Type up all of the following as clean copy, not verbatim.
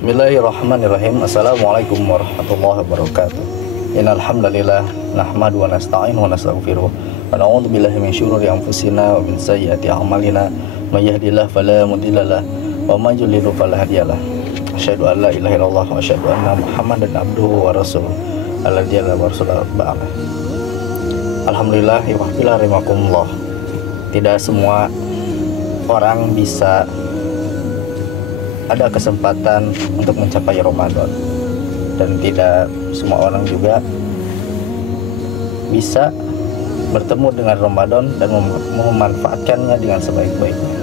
Bismillahirrahmanirrahim. Assalamualaikum warahmatullahi wabarakatuh. Innal hamdalillah nahmadu wa nasta'inu wa nastaghfiruh wa na'udzu billahi min syururi anfusina wa min sayyiati a'malina may yahdihillahu fala mudhillalah wa may yudlil fala hadiyalah. Asyhadu an la ilaha illallah wa asyhadu anna Muhammadan abduhu wa rasuluh alladzi la rasulullah ba'da. Alhamdulillah wa rahimakumullah. Tidak semua orang bisa ada kesempatan untuk mencapai Ramadan, dan tidak semua orang juga bisa bertemu dengan Ramadan dan memanfaatkannya dengan sebaik-baiknya.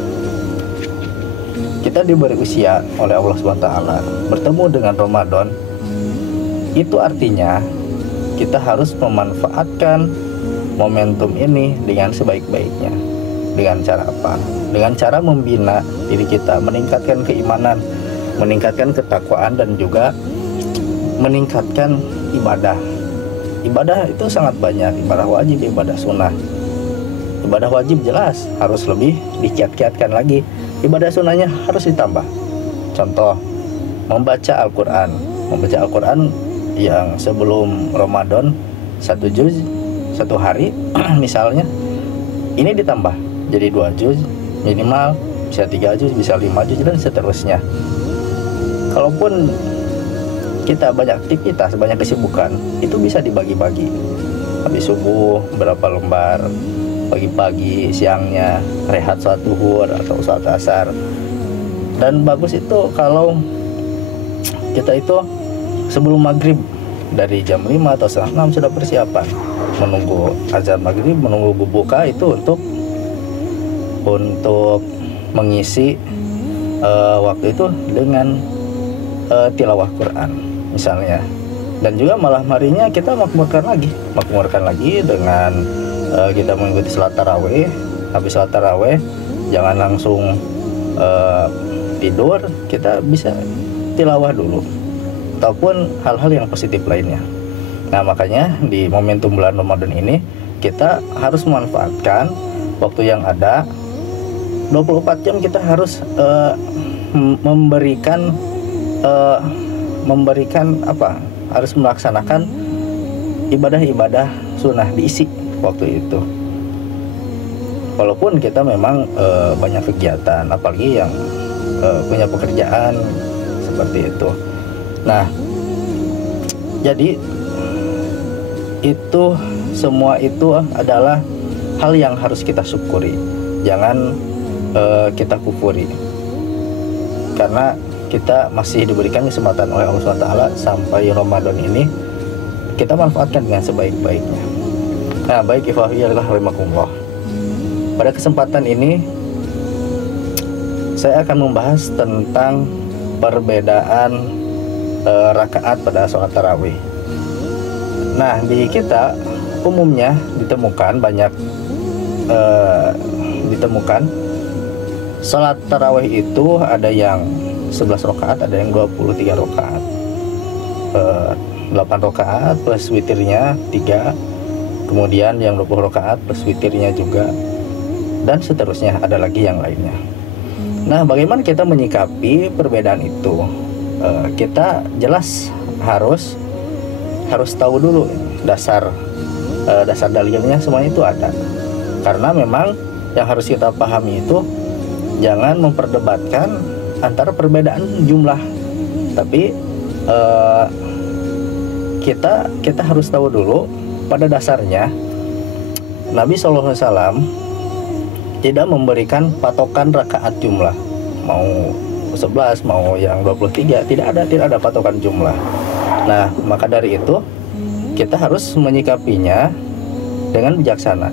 Kita diberi usia oleh Allah SWT bertemu dengan Ramadan, itu artinya kita harus memanfaatkan momentum ini dengan sebaik-baiknya. Dengan cara apa? Dengan cara membina diri kita, meningkatkan keimanan, meningkatkan ketakwaan, dan juga meningkatkan ibadah. Ibadah itu sangat banyak, ibadah wajib, ibadah sunnah. Ibadah wajib jelas harus lebih dikiat-kiatkan lagi, ibadah sunnahnya harus ditambah. Contoh, membaca Al-Quran. Membaca Al-Quran yang sebelum Ramadan 1 juz 1 hari misalnya, ini ditambah jadi 2 juz minimal, bisa 3 juz, bisa 5 juz, dan seterusnya. Kalaupun kita banyak aktivitas, banyak kesibukan, itu bisa dibagi-bagi. Habis subuh berapa lembar, pagi-pagi, siangnya rehat saat duhur atau saat asar. Dan bagus itu kalau kita itu sebelum maghrib, dari jam 5 atau setengah 6 sudah persiapan, menunggu azan maghrib, menunggu buka itu untuk mengisi waktu itu dengan tilawah Quran misalnya. Dan juga malam harinya kita makmurkan lagi dengan kita mengikuti salat tarawih. Habis salat tarawih jangan langsung tidur, kita bisa tilawah dulu ataupun hal-hal yang positif lainnya. Nah, makanya di momentum bulan Ramadan ini kita harus memanfaatkan waktu yang ada. 24 jam kita harus memberikan apa? Harus melaksanakan ibadah-ibadah sunnah, diisi waktu itu. Walaupun kita memang banyak kegiatan, apalagi yang punya pekerjaan seperti itu. Nah, jadi itu semua itu adalah hal yang harus kita syukuri. Jangan kita kufuri, karena kita masih diberikan kesempatan oleh Allah SWT sampai Ramadan ini kita manfaatkan dengan sebaik-baiknya. Nah, baik ifahiyallah rahimakumullah. Pada kesempatan ini saya akan membahas tentang perbedaan rakaat pada sholat tarawih. Nah, di kita umumnya ditemukan salat tarawih itu ada yang 11 rakaat, ada yang 23 rakaat, 8 rakaat plus witirnya 3, kemudian yang 20 rakaat plus witirnya juga, dan seterusnya ada lagi yang lainnya. Nah, bagaimana kita menyikapi perbedaan itu? Kita jelas harus tahu dulu dasar dalilnya, semuanya itu ada. Karena memang yang harus kita pahami itu jangan memperdebatkan antara perbedaan jumlah, tapi kita harus tahu dulu pada dasarnya Nabi SAW tidak memberikan patokan rakaat jumlah, mau 11 mau yang 23, tidak ada patokan jumlah. Nah, maka dari itu kita harus menyikapinya dengan bijaksana.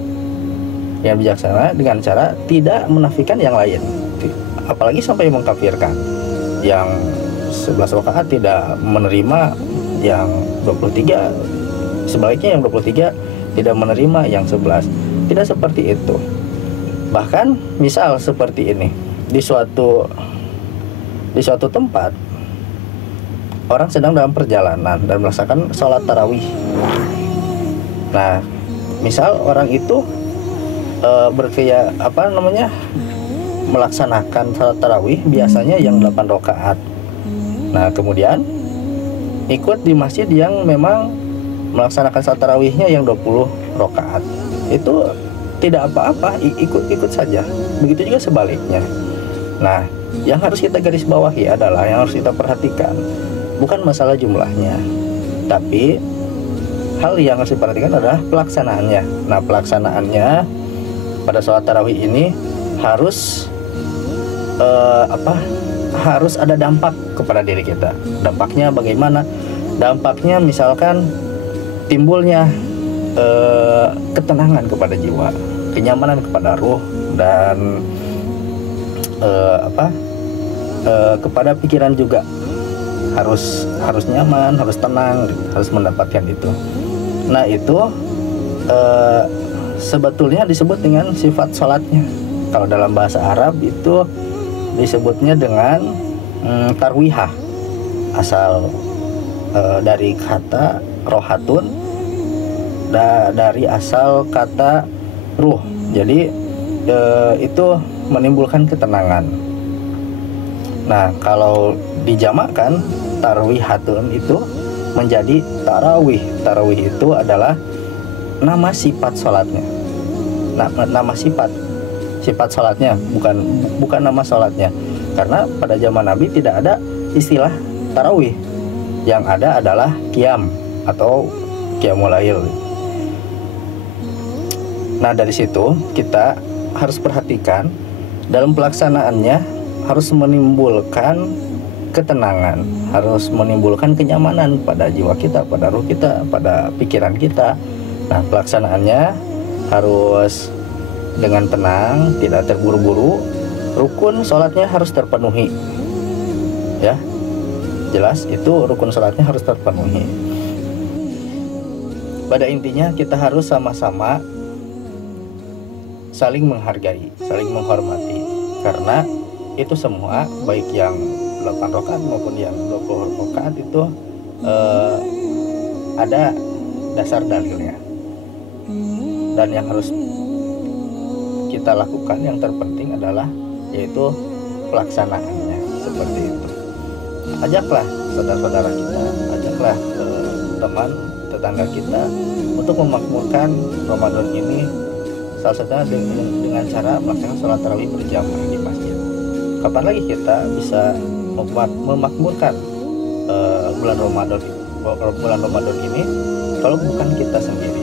Yang bijaksana dengan cara tidak menafikan yang lain, apalagi sampai mengkafirkan. Yang 11 rakaat tidak menerima yang 23, sebaliknya yang 23 tidak menerima yang 11. Tidak seperti itu. Bahkan misal seperti ini, di suatu tempat orang sedang dalam perjalanan dan melaksanakan sholat tarawih. Nah, misal orang itu melaksanakan salat tarawih biasanya yang 8 rakaat. Nah kemudian ikut di masjid yang memang melaksanakan salat tarawihnya yang 20 rakaat, itu tidak apa-apa, ikut saja. Begitu juga sebaliknya. Nah yang harus kita garis bawahi adalah, yang harus kita perhatikan bukan masalah jumlahnya, tapi hal yang harus diperhatikan adalah pelaksanaannya. Nah pelaksanaannya pada sholat tarawih ini harus harus ada dampak kepada diri kita. Dampaknya bagaimana? Dampaknya misalkan timbulnya ketenangan kepada jiwa, kenyamanan kepada ruh, dan kepada pikiran juga harus nyaman, harus tenang, harus mendapatkan itu. Nah itu sebetulnya disebut dengan sifat sholatnya. Kalau dalam bahasa Arab itu disebutnya dengan tarwihah, asal dari kata rohatun, dari asal kata ruh. Jadi itu menimbulkan ketenangan. Nah kalau dijamakkan tarwihatun itu menjadi tarawih. Tarawih itu adalah nama sifat sholatnya. Nama sifat sholatnya, bukan nama sholatnya. Karena pada zaman Nabi tidak ada istilah tarawih. Yang ada adalah qiyam atau qiyamul lail. Nah dari situ kita harus perhatikan dalam pelaksanaannya harus menimbulkan ketenangan, harus menimbulkan kenyamanan pada jiwa kita, pada ruh kita, pada pikiran kita. Nah pelaksanaannya harus dengan tenang, tidak terburu-buru. Rukun sholatnya harus terpenuhi, ya jelas itu rukun sholatnya harus terpenuhi. Pada intinya kita harus sama-sama saling menghargai, saling menghormati, karena itu semua baik yang 8 rakaat maupun yang 20 rakaat itu ada dasar dalilnya. Dan yang harus kita lakukan yang terpenting adalah yaitu pelaksanaannya seperti itu. Ajaklah saudara-saudara kita, ajaklah teman tetangga kita untuk memakmurkan Ramadan ini, salah satunya dengan cara melaksanakan sholat tarawih berjamaah di masjid. Kapan lagi kita bisa memakmurkan bulan Ramadan ini kalau bukan kita sendiri?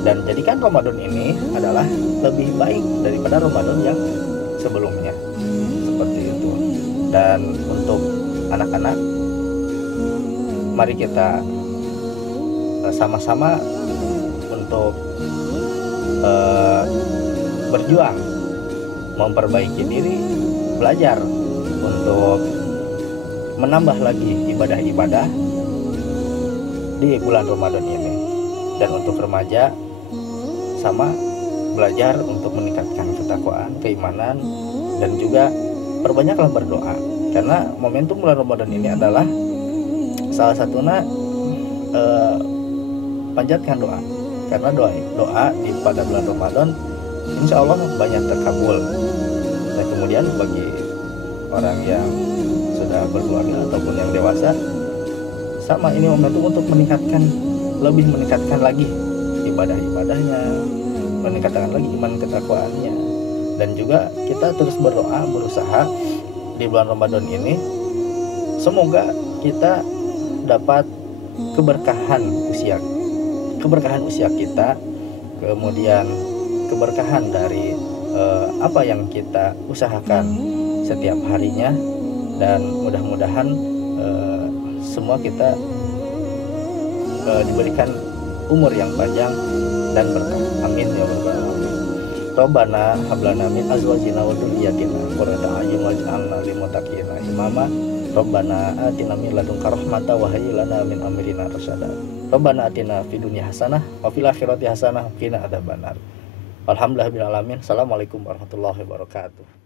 Dan jadikan Ramadan ini adalah lebih baik daripada Ramadan yang sebelumnya, seperti itu. Dan untuk anak-anak, mari kita sama-sama untuk berjuang memperbaiki diri, belajar untuk menambah lagi ibadah-ibadah di bulan Ramadan ini. Dan untuk remaja, sama belajar untuk meningkatkan ketakwaan, keimanan, dan juga perbanyaklah berdoa, karena momentum bulan Ramadan ini adalah salah satunya panjatkan doa, karena doa di pada bulan Ramadan insya Allah banyak terkabul. Dan kemudian bagi orang yang sudah berkeluarga ataupun yang dewasa, sama ini momentum untuk lebih meningkatkan lagi ibadah-ibadahnya, meningkatkan lagi iman ketakwaannya. Dan juga kita terus berdoa, berusaha di bulan Ramadan ini semoga kita dapat keberkahan usia kita, kemudian keberkahan dari apa yang kita usahakan setiap harinya, dan mudah-mudahan semua kita diberikan umur yang panjang dan berkah. Amin ya rabbal alamin. Rabbana hab lana min azwajina wa dhurriyyatina qurrata a'yun waj'alna lil muttaqina imama. Rabbana atina min ladunka rahmatan wa hayyi lana min amrina rasyada. Rabbana atina fid dunya hasanah wa fil akhirati hasanah wa qina adzabannar. Alhamdulillahirabbil alamin. Assalamualaikum warahmatullahi wabarakatuh.